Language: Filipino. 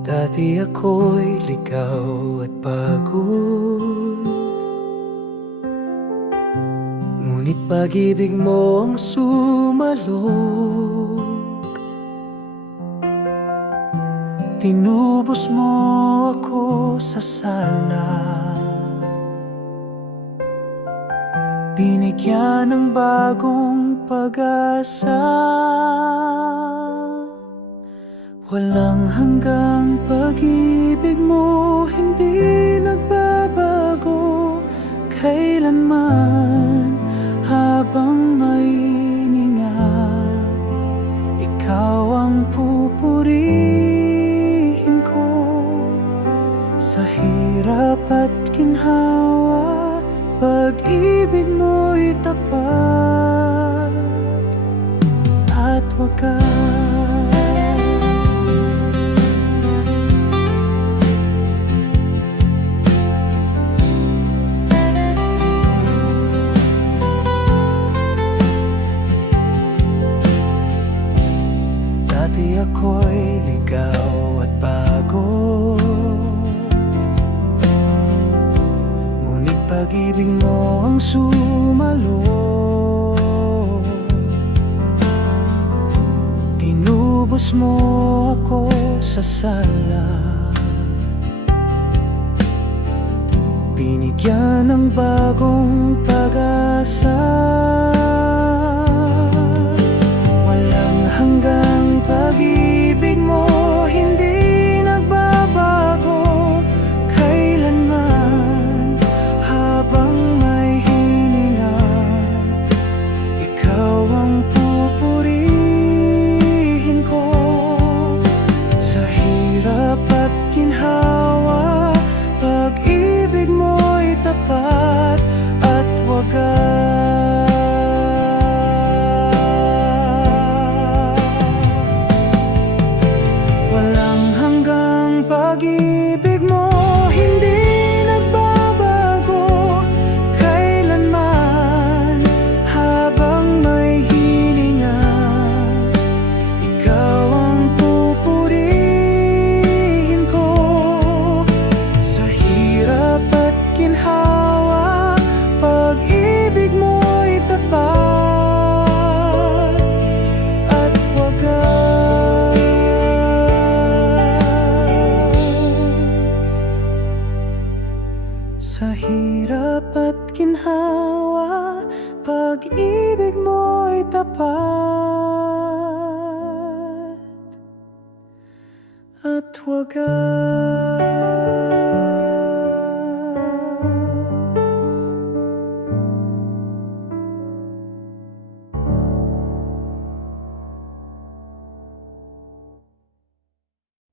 Dati ako'y ligaw at pagod. Ngunit pag-ibig mo ang sumalog Tinubos mo ako sa sala. Binigyan ng bagong pag-asa Walang hanggang pag-ibig mo Hindi nagbabago. Kailanman habang may hininga Ikaw ang pupurihin ko. Sa hirap at ginhawa Dati ako'y ligaw at bago. Ngunit pag-ibig mo ang sumalo. Tinubos mo ako sa sala. Binigyan ng bagong pag-asa pag-ibig Sa hirap at ginhawa Pag-ibig mo'y tapat. At wagas